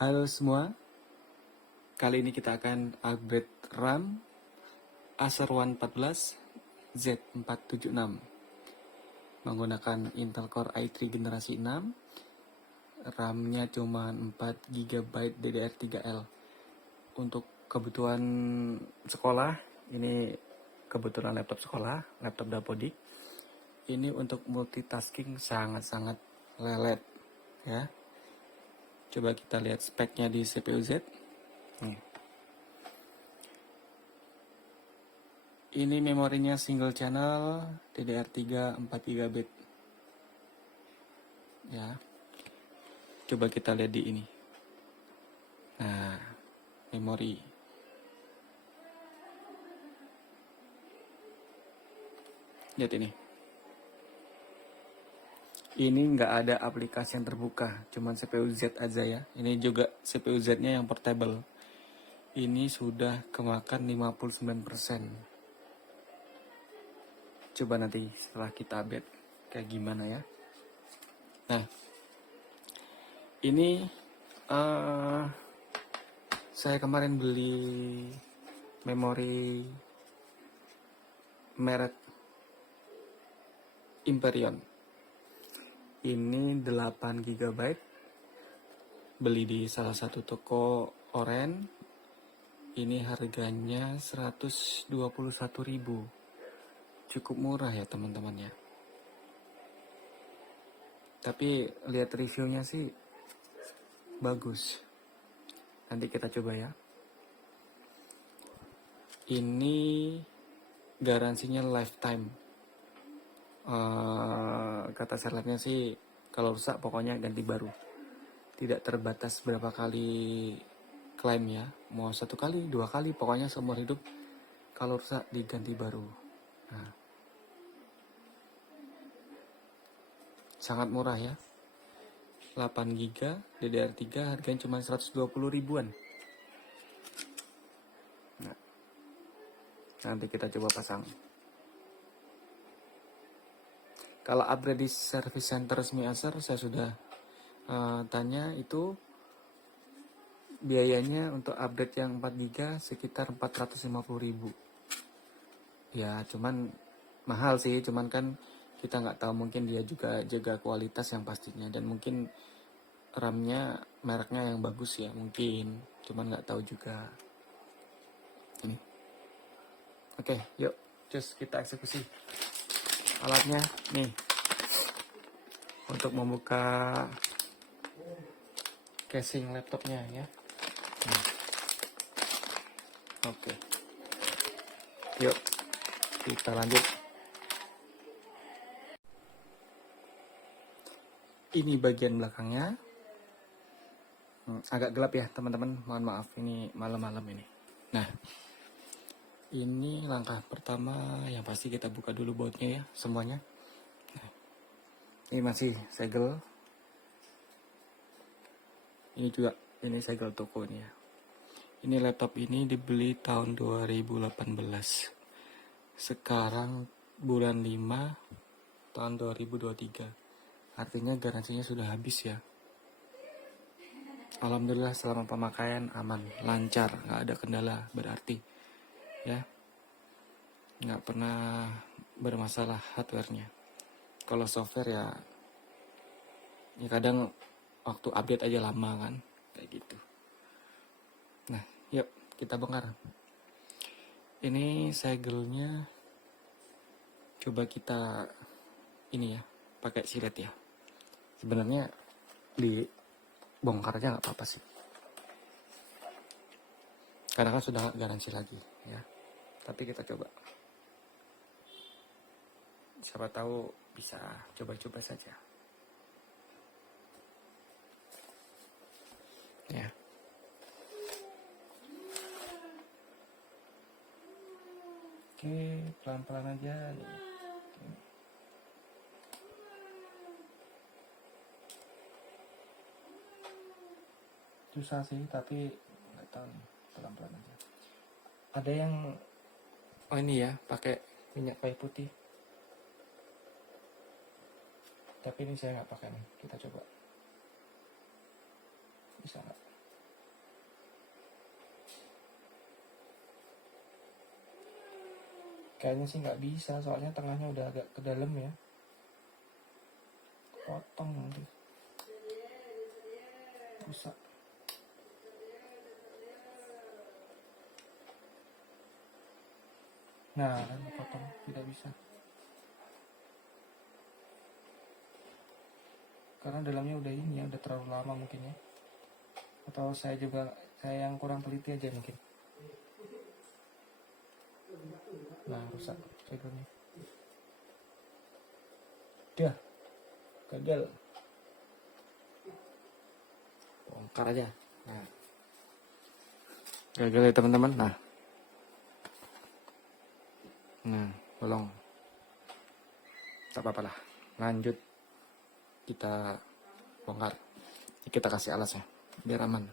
Halo semua, kali ini kita akan upgrade RAM Acer One 14 Z476 menggunakan Intel Core i3 generasi 6. RAM-nya cuma 4 GB DDR3L. Untuk kebutuhan sekolah, ini kebetulan laptop sekolah, laptop dapodik. Ini untuk multitasking sangat-sangat lelet ya. Coba kita lihat speknya di CPU Z. Ini memorinya single channel DDR3 4 GB ya. Coba kita lihat di ini. Nah, memori. Lihat ini. Ini nggak ada aplikasi yang terbuka, cuman CPU Z aja ya. Ini juga CPU Z-nya yang portable. Ini sudah kemakan 59%. Coba nanti setelah kita update kayak gimana ya. Nah, ini saya kemarin beli memori merek Imperion. Ini 8 GB. Beli di salah satu toko oren. Ini harganya 121.000. Cukup murah ya teman-teman ya. Tapi lihat reviewnya sih bagus. Nanti kita coba ya. Ini garansinya lifetime. Kata selebnya sih kalau rusak pokoknya ganti baru. Tidak terbatas berapa kali klaim ya. Mau 1 kali, 2 kali, pokoknya seumur hidup kalau rusak diganti baru. Nah, sangat murah ya. 8 GB DDR3 harganya cuma 120 ribuan. Nah, nanti kita coba pasang. Kalau upgrade di service center resmi Acer, saya sudah tanya, itu biayanya untuk upgrade yang 4 GB sekitar 450.000. Ya, cuman mahal sih, cuman kan kita nggak tahu, mungkin dia juga jaga kualitas yang pastinya, dan mungkin RAM-nya mereknya yang bagus ya, mungkin, cuman nggak tahu juga. Ini. Oke, yuk, just kita eksekusi. Alatnya nih untuk membuka casing laptopnya ya. Oke, yuk kita lanjut. Ini bagian belakangnya. Agak gelap ya teman-teman, mohon maaf, ini malam-malam ini. Nah, ini langkah pertama yang pasti kita buka dulu bautnya ya, semuanya. Nah, ini masih segel. Ini juga, ini segel toko ini ya. Ini laptop ini dibeli tahun 2018. Sekarang bulan 5 tahun 2023. Artinya garansinya sudah habis ya. Alhamdulillah selama pemakaian aman, lancar, nggak ada kendala berarti ya. Nggak pernah bermasalah hardware-nya. Kalau software ya kadang waktu update aja lama kan, kayak gitu. Nah, yuk kita bongkar. Ini segelnya coba kita ini ya, pakai silet ya. Sebenarnya dibongkar aja nggak apa-apa sih, karena kan sudah garansi lagi ya. Tapi kita coba, siapa tahu bisa coba-coba saja ya. Oke, pelan-pelan aja. Susah sih, tapi nggak tahu nih, pelan-pelan aja. Ada yang ini ya, pakai minyak kayu putih. Tapi ini saya nggak pakai nih. Kita coba. Bisa nggak? Kayaknya sih nggak bisa, soalnya tengahnya udah agak ke dalam ya. Potong nanti. Rusak. Nah, kan potong, tidak bisa. Karena dalamnya udah ini ya, udah terlalu lama mungkin ya. Atau saya yang kurang teliti aja mungkin. Nah, rusak triggernya. Udah, gagal. Bongkar aja. Nah, gagal ya teman-teman. Nah, tolong. Tak apa-apa lah. Lanjut. Kita bongkar. Kita kasih alasnya biar aman.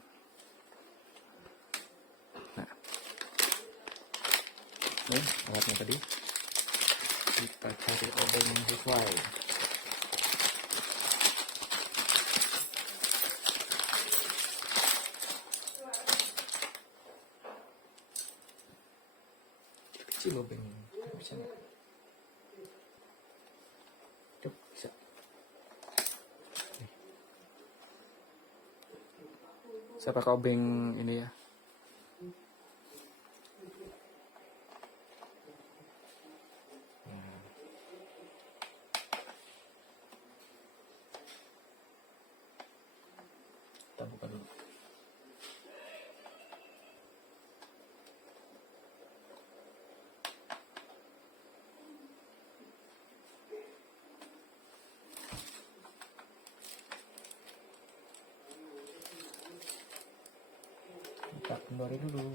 Nah, ini alatnya tadi. Kita cari obeng yang sesuai. Kecil obengnya, bisa nggak? Cuk, bisa. Saya pakai obeng ini ya. Kita buka dulu. Kita kembali dulu.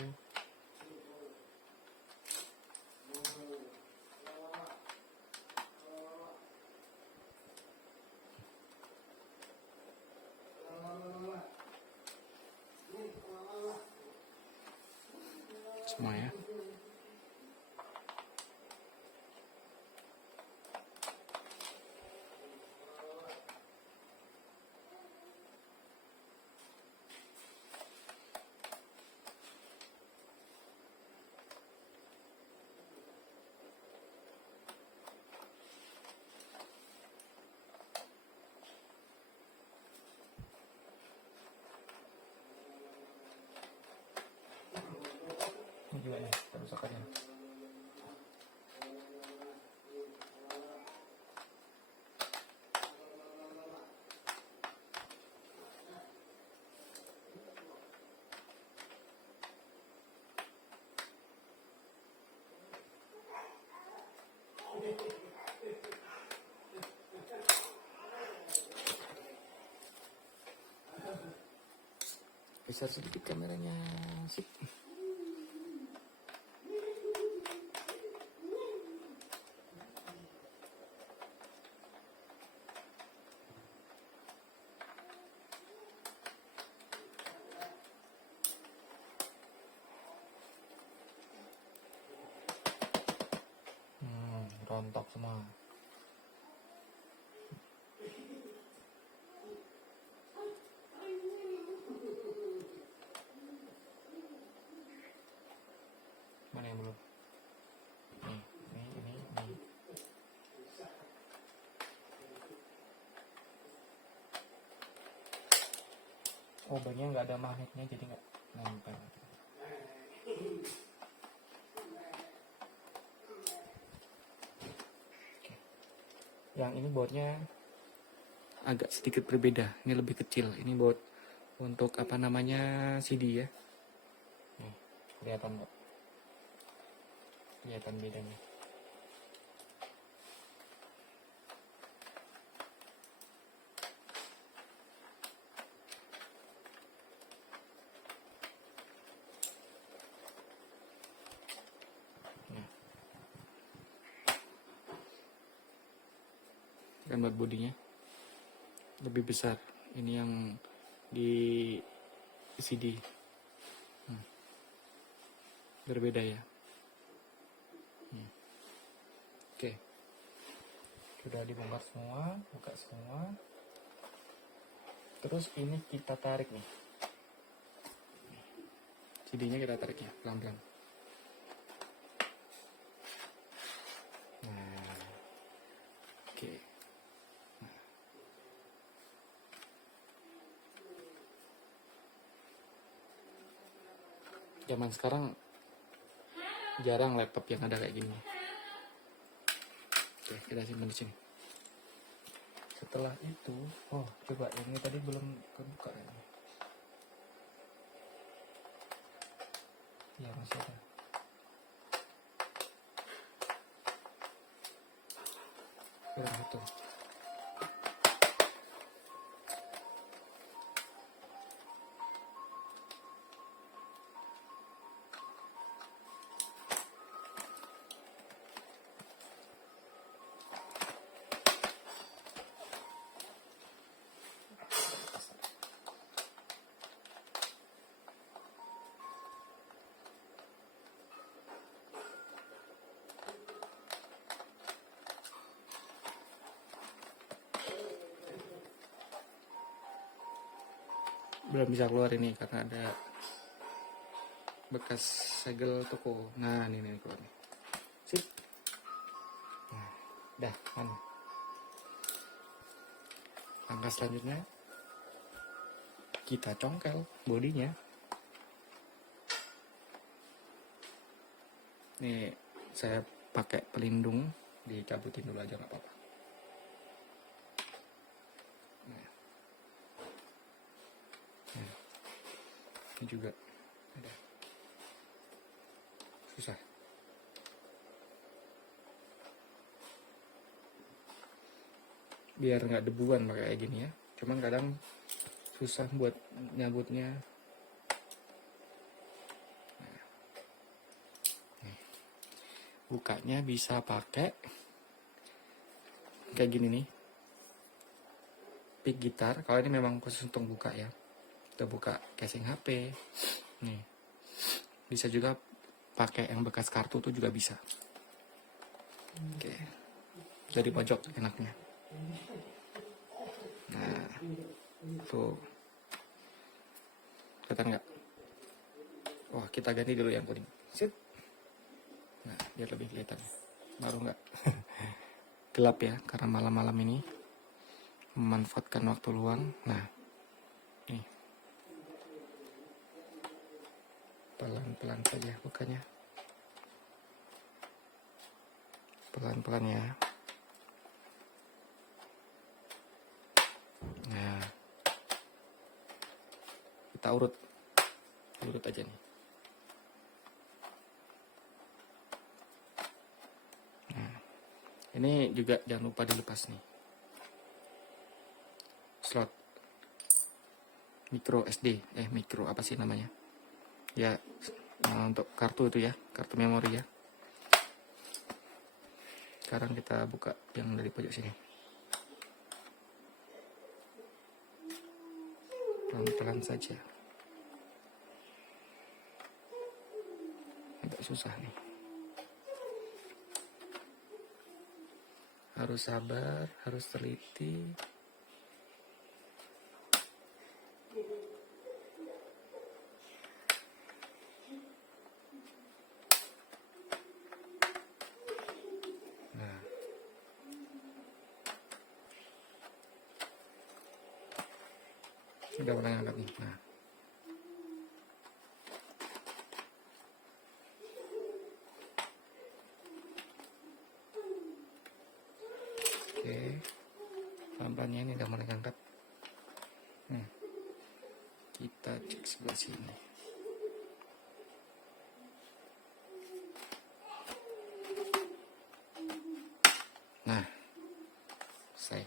Semua ya. Ini juga nih, kerusakannya. Besar sedikit kameranya, sip. Rontok semua. Mana yang belum? Ini. Oh, bagian nggak ada magnetnya, jadi nggak nempel. Oke. Yang ini bautnya agak sedikit berbeda. Ini lebih kecil. Ini baut untuk apa namanya CD ya. Nih, kelihatan nggak? Kelihatan bedanya. Kan buat bodinya lebih besar. Ini yang di CD berbeda ya. Oke, sudah dibongkar semua, buka semua. Terus ini kita tarik nih, CD-nya kita tarik ya, pelan-pelan. zaman sekarang jarang laptop yang ada kayak gini. Oke, kita simpan di sini. Setelah itu, oh coba yang ini tadi belum kebuka ya. Ya masih ada. Kurang itu. Belum bisa keluar ini karena ada bekas segel toko. Nah ini nih keluar nih. Sip. Nah, dah mana. Langkah selanjutnya kita congkel bodinya. Nih saya pakai pelindung, dicabutin dulu aja nggak apa-apa. Ini juga ada. Susah. Biar nggak debuan pakai kayak gini ya. Cuman kadang susah buat nyabutnya. Bukanya bisa pakai kayak gini nih. Pick gitar. Kalau ini memang khusus untuk buka ya. Kita buka casing HP. Nih. Bisa juga pakai yang bekas kartu tuh juga bisa. Oke. Dari pojok enaknya. Nah, tuh. Kelihatan nggak? Wah, kita ganti dulu yang kuning. Sip. Nah, biar lebih kelihatan. Baru nggak gelap ya, karena malam-malam ini memanfaatkan waktu luang. Nah, nih. Pelan-pelan saja bukanya. Pelan-pelan ya. Nah, kita urut aja nih. Nah, ini juga jangan lupa dilepas nih. Slot micro SD, micro apa sih namanya? Ya, untuk kartu itu ya, kartu memori ya. Sekarang kita buka yang dari pojok sini. Pelan-pelan saja. Agak susah nih. Harus sabar, harus teliti. Nah. Udah mulai angkat nih. Nah. Oke. Pelan-pelannya ini udah mulai angkat. Kita cek sebelah sini. Nah, selesai.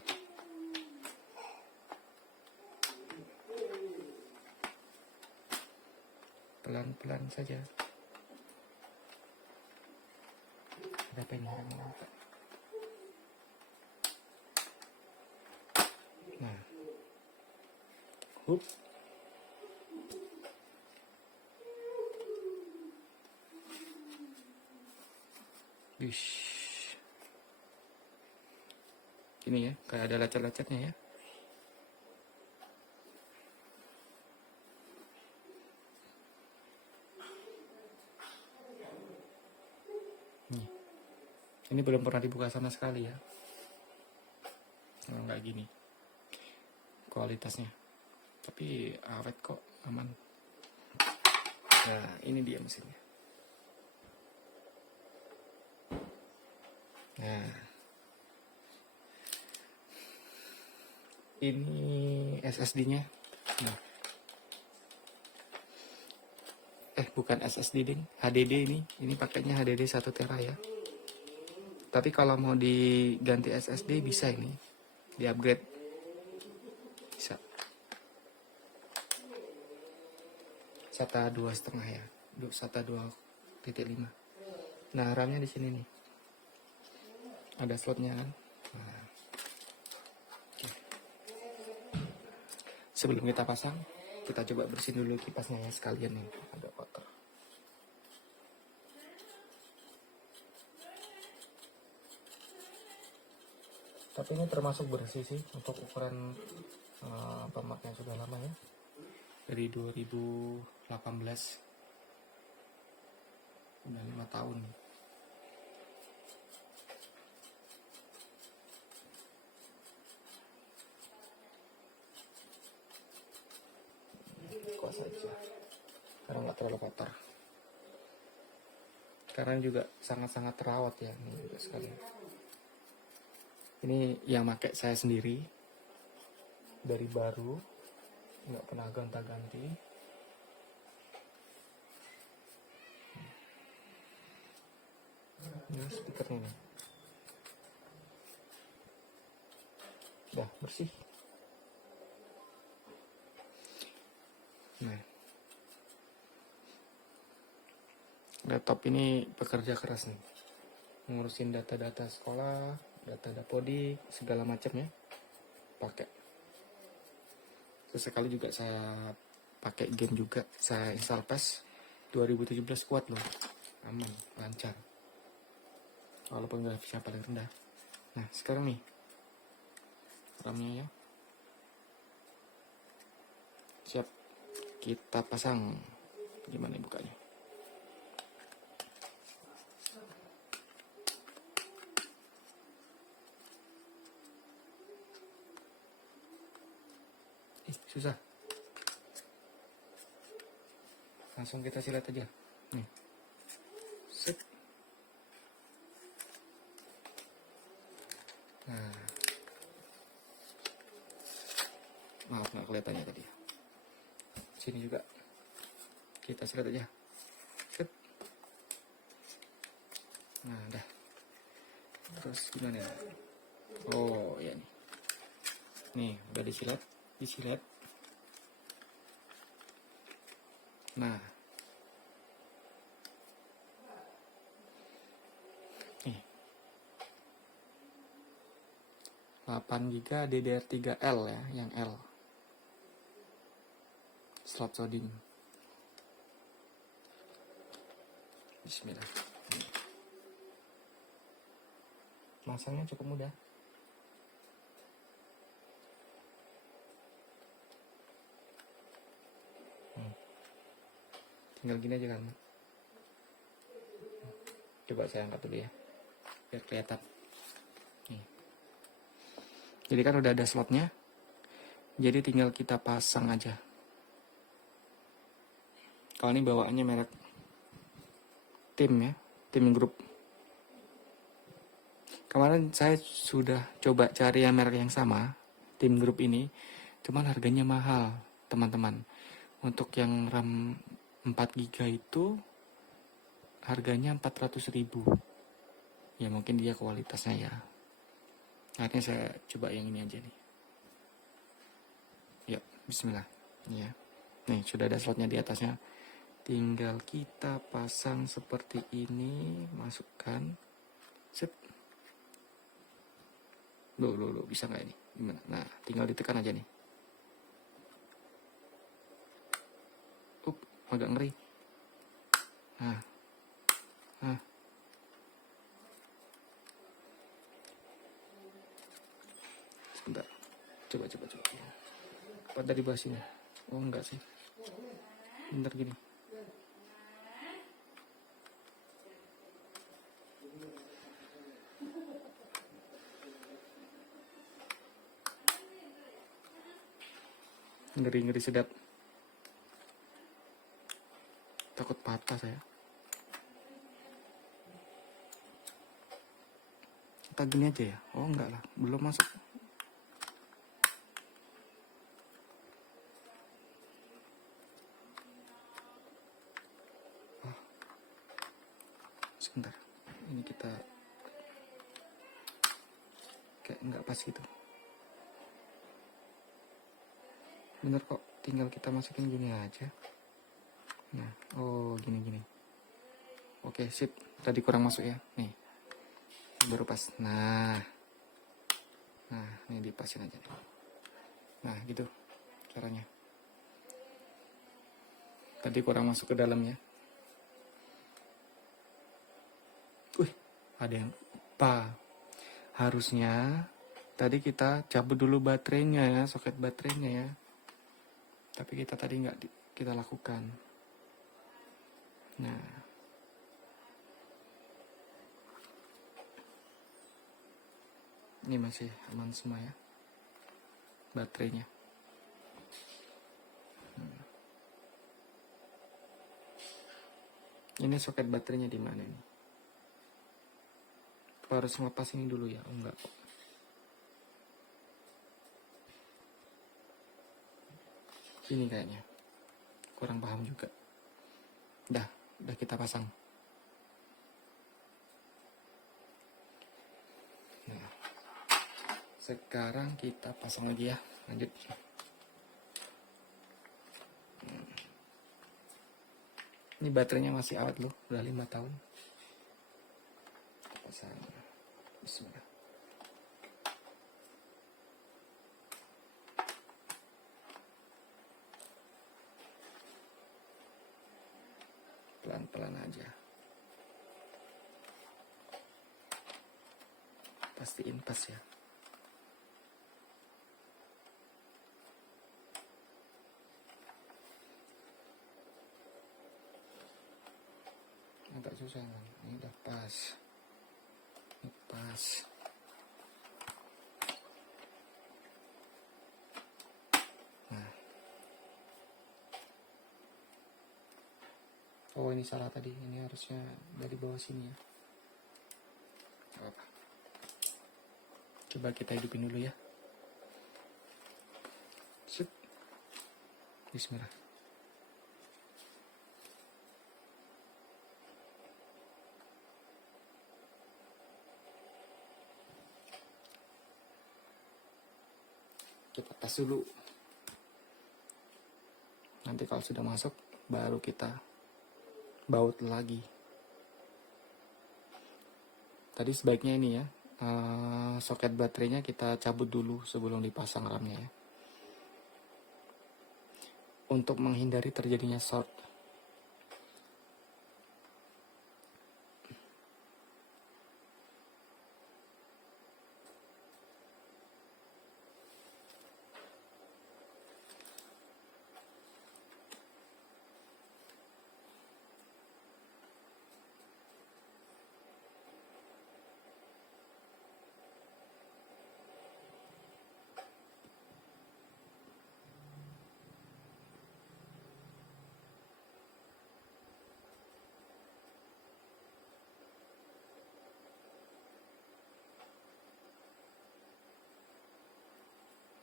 Pelan-pelan saja. Ada apa ini? Nah, hup. Wish. Ini ya, kayak ada lecet-lecetnya ya. Ini belum pernah dibuka sama sekali ya. Kalau nggak gini kualitasnya, tapi awet kok, aman. Nah, ini dia mesinnya. Nah, ini SSD-nya. Nah, bukan SSD ding, HDD ini paketnya HDD 1 tera ya. Tapi kalau mau diganti SSD bisa ini, di upgrade bisa. SATA 2,5 ya, SATA 2.5. Nah, RAM-nya di sini nih, ada slotnya kan. Nah, oke. Sebelum kita pasang, kita coba bersihin dulu kipasnya ya sekalian nih, agak kotor. Tapi ini termasuk bersih sih untuk ukuran pemakaian sudah lama ya, dari 2018, udah 5 tahun. Kok saja, karena nggak terlalu kotor, karena juga sangat-sangat terawat ya ini juga sekali. Ini yang pakai saya sendiri, dari baru, nggak pernah gonta-ganti. Ini speakernya nih, udah bersih. Nah, laptop ini pekerja keras nih, ngurusin data-data sekolah, data dapodik, segala macamnya pakai. Sesekali juga saya pakai game juga, saya install PES 2017, kuat loh, aman, lancar, walaupun grafisnya paling rendah. Nah, sekarang nih RAM-nya ya, siap kita pasang. Gimana bukanya? Susah, langsung kita silet aja nih. Sip. Nah, maaf nggak kelihatannya tadi ya. Sini juga kita silet aja. Sip. Nah, udah. Terus gimana ya? Oh ya nih udah disilet. Nah, nih 8 GB DDR3L ya, yang L, slot loading. Bismillah. Masangnya cukup mudah. Tinggal gini aja kan. Coba saya angkat dulu ya, biar kelihatan. Nih. Jadi kan udah ada slotnya, jadi tinggal kita pasang aja. Kalau ini bawaannya merek Tim ya, Tim Group. Kemarin saya sudah coba cari yang merek yang sama, Tim Group ini, cuman harganya mahal teman-teman. Untuk yang RAM 4 GB itu harganya 400.000. Ya mungkin dia kualitasnya ya. Akhirnya saya coba yang ini aja nih. Yuk, bismillah. Ya. Nih, sudah ada slotnya di atasnya. Tinggal kita pasang seperti ini, masukkan. Sip. Loh, bisa nggak ini? Gimana? Nah, tinggal ditekan aja nih. Agak ngeri. Nah. Sebentar. Coba. Apa dari bawah sini? Oh, enggak sih. Bentar gini. Ngeri sedap. Takut patah saya. Kita gini aja ya. Oh enggak lah, belum masuk. Oh, sebentar. Ini kita kayak nggak pas gitu. Bener kok, tinggal kita masukin gini aja. Nah, oh gini. Oke, sip. Tadi kurang masuk ya. Nih, baru pas. Nah, ini dipasin aja. Nah, gitu caranya. Tadi kurang masuk ke dalamnya. Wih, ada yang lupa. Harusnya tadi kita cabut dulu baterainya ya, soket baterainya ya. Tapi kita tadi nggak kita lakukan. Nah, ini masih aman semua ya, baterainya. Ini soket baterainya di mana nih? Harus ngelepas ini dulu ya? Oh, enggak. Ini kayaknya kurang paham juga. Udah kita pasang. Nah, sekarang kita pasang lagi ya. Lanjut. Ini baterainya masih awet loh, udah 5 tahun. Pasang. Bismillah. Pelan-pelan aja. Pastiin pas ya. Agak susah kan? Ini udah pas. Ini pas. Nah. Oh ini salah tadi. Ini harusnya dari bawah sini ya. Gak apa-apa. Coba kita hidupin dulu ya. Set. Bismillah. Kita tes dulu. Nanti kalau sudah masuk, baru kita baut lagi. Tadi sebaiknya ini ya, soket baterainya kita cabut dulu sebelum dipasang RAM-nya ya. Untuk menghindari terjadinya short.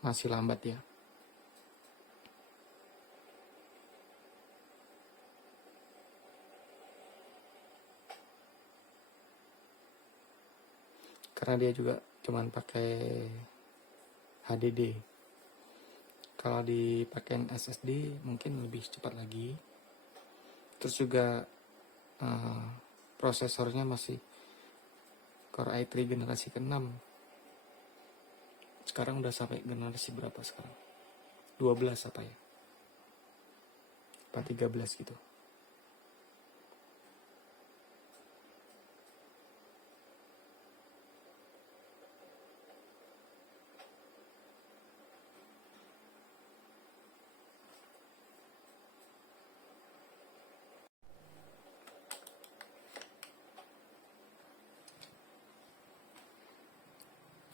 Masih lambat ya. Karena dia juga cuman pakai HDD. Kalau dipakai SSD mungkin lebih cepat lagi. Terus juga prosesornya masih Core i3 generasi ke-6. Sekarang udah sampai generasi berapa sekarang? 12 apa ya? Apa 13 gitu.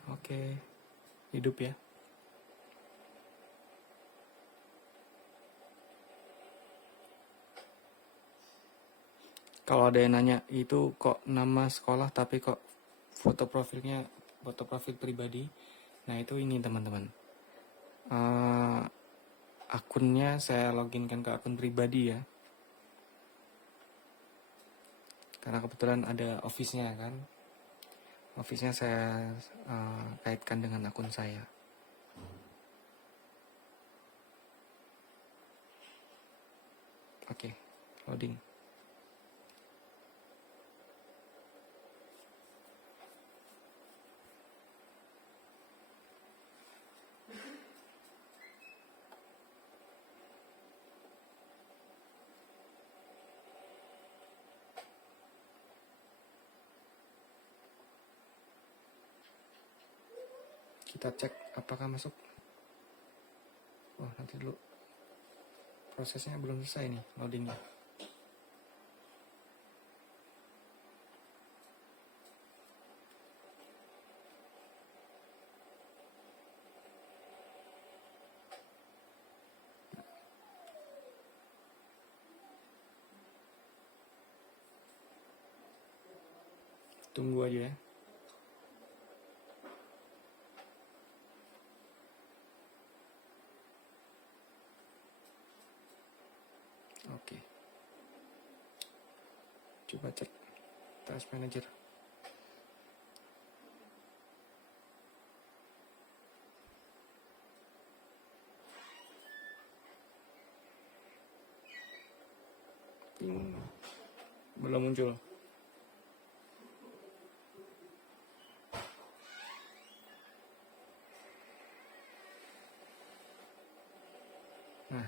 Oke, hidup ya. Kalau ada yang nanya, itu kok nama sekolah tapi kok foto profil pribadi. Nah itu ini teman-teman. Akunnya saya loginkan ke akun pribadi ya. Karena kebetulan ada office-nya kan. Office-nya saya kaitkan dengan akun saya. Oke, loading. Kita cek apakah masuk. Oh, nanti dulu. Prosesnya belum selesai nih, loadingnya. Tunggu aja ya. Oke. Coba cek Task Manager. Belum muncul. Nah,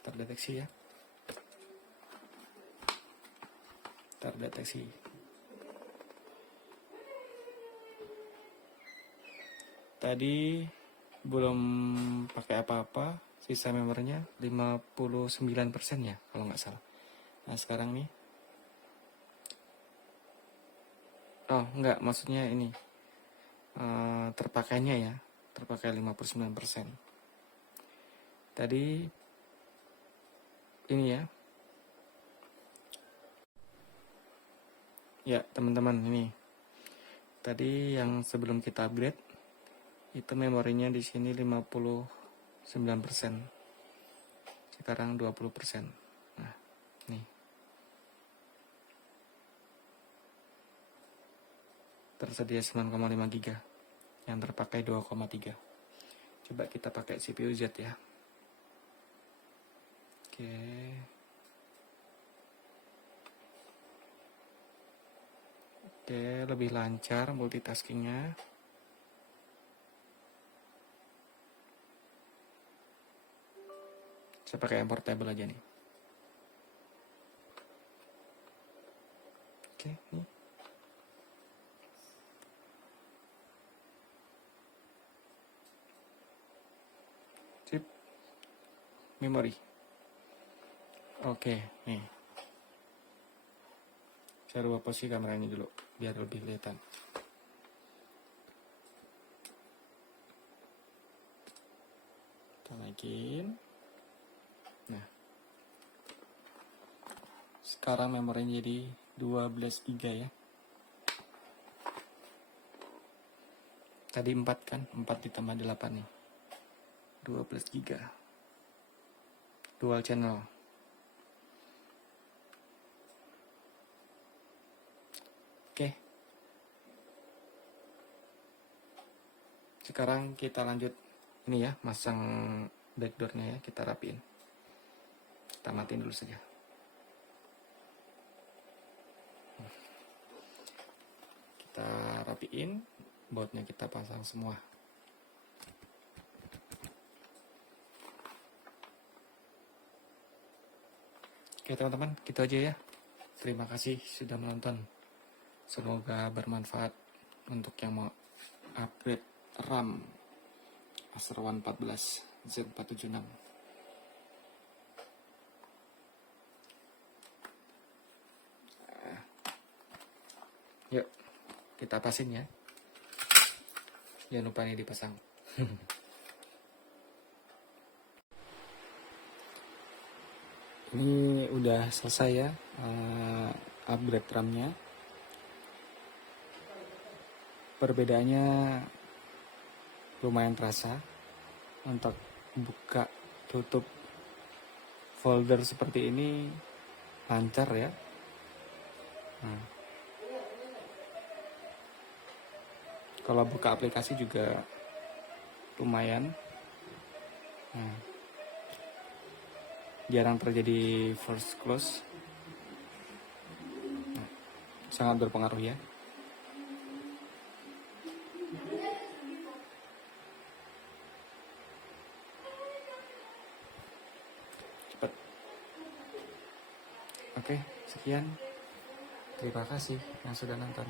terdeteksi ya. Terdeteksi. Tadi belum pakai apa-apa, sisa membernya 59% ya kalau nggak salah. Nah sekarang nih, oh nggak, maksudnya ini terpakainya ya, terpakai 59%. Tadi ini ya teman-teman, ini tadi yang sebelum kita upgrade itu memorinya di sini 59%, sekarang 20%. Nah nih tersedia 9,5 GB, yang terpakai 2,3. Coba kita pakai CPU Z ya. Oke, lebih lancar multitaskingnya. Saya pakai yang portable aja nih. Oke, nih. Sip. Memori. Oke, nih. Saya rubah posisi kamera ini dulu biar lebih kelihatan. Kita naikin. Nah, sekarang memorinya jadi 12 GB ya. Tadi 4 kan, 4 ditambah 8 nih, 12 GB. Dual channel. Oke. Sekarang kita lanjut ini ya, masang backdoornya ya, kita rapiin. Kita matiin dulu saja. Kita rapiin, bautnya kita pasang semua. Oke teman-teman, gitu aja ya. Terima kasih sudah menonton. Semoga bermanfaat untuk yang mau upgrade RAM Acer One 14 Z476. Yuk, kita pasin ya. Jangan lupa nih dipasang. Ini udah selesai ya, upgrade RAM-nya. Perbedaannya lumayan terasa. Untuk buka tutup folder seperti ini lancar ya. Nah, kalau buka aplikasi juga lumayan. Nah, jarang terjadi first close. Nah, sangat berpengaruh ya. Cepat. Oke, sekian. Terima kasih yang sudah nonton.